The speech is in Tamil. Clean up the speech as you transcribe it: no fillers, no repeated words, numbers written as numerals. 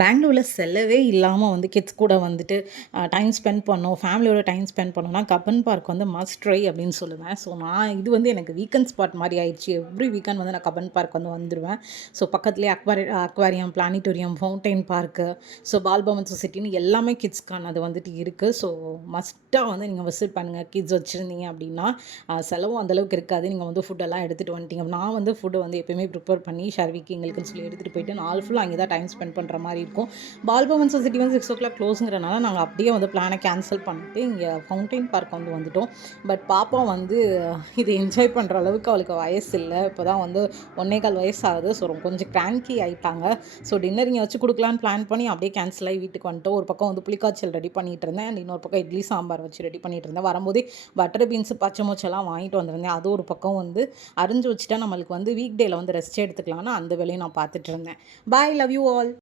பெங்களூர்ல செலவே இல்லாம வந்து கிட்ஸ் கூட வந்துட்டு டைம் ஸ்பெண்ட் பண்ணோம், ஃபேமிலியோட டைம் ஸ்பெண்ட் பண்ணோம்னா, கப்பன் பார்க் வந்து மஸ்ட் ட்ரை அப்படின்னு சொல்லுவேன். ஸோ நான் இது வந்து எனக்கு வீக்கெண்ட் ஸ்பாட் மாரி ஆயிடுச்சு. எவ்ரி வீக்கெண்ட் வந்து நான் கப்பன் பார்க் வந்து வந்துருவேன். ஸோ பக்கத்துலேயே aquarium, planetarium, fountain park, so Balbhavan சொசைட்டின்னு எல்லாமே கிட்ஸ்க்கானது வந்துட்டு இருக்குது. ஸோ மஸ்ட்டாக வந்து நீங்கள் விசிட் பண்ணுங்கள். கிட்ஸ் வச்சுருந்தீங்க அப்படின்னா செலவும் அந்தளவுக்கு இருக்காது. நீங்கள் வந்து ஃபுட்டெல்லாம் எடுத்துகிட்டு வந்துட்டீங்க. நான் வந்து ஃபுட்டு வந்து எப்பயுமே ப்ரிப்பேர் பண்ணி ஷர்விக்கு எங்களுக்குன்னு சொல்லி எடுத்துகிட்டு போயிட்டு நாள் ஃபுல்லாக அங்கே தான் டைம் ஸ்பெண்ட் பண்ணுற மாதிரி இருக்கும். பால்பவன் சொசைட்டி வந்து 6:00 க்ளோஸுங்கிறனால நாங்கள் அப்படியே வந்து பிளானை கேன்சல் பண்ணிட்டு இங்கே ஃபவுண்டைன் பார்க் வந்து வந்துட்டோம். பட் பாப்பா வந்து இது என்ஜாய் பண்ணுற அளவுக்கு அவளுக்கு வயசு இல்லை. இப்போ தான் வந்து 1.25 வயசு ஆகுது. ஸோ கொஞ்சம் கிராங்கி ஆகிட்டாங்க. ஸோ டின்னர் இங்கே வச்சு கொடுக்கலான்னு பிளான் பண்ணி அப்படியே கேன்சல் ஆகி வீட்டுக்கு வந்துட்டோம். ஒரு பக்கம் வந்து புளிக்காய்ச்சல் ரெடி பண்ணிட்டு இருந்தேன். அண்ட் இன்னொரு பக்கம் இட்லி சாம்பார் வச்சு ரெடி பண்ணிட்டு இருந்தேன். வரும்போதே பட்டர் பீன்ஸு, பச்சை மொச்செல்லாம் வாங்கிட்டு வந்திருந்தேன். அது ஒரு பக்கம் வந்து அரிஞ்சு வச்சுட்டா நம்மளுக்கு வந்து வீக் டேயில் வந்து ரெஸ்ட் எடுத்துக்கலாம்னு அந்த வேலையை நான் பார்த்துட்டு இருந்தேன். பாய், லவ் யூ ஆல்.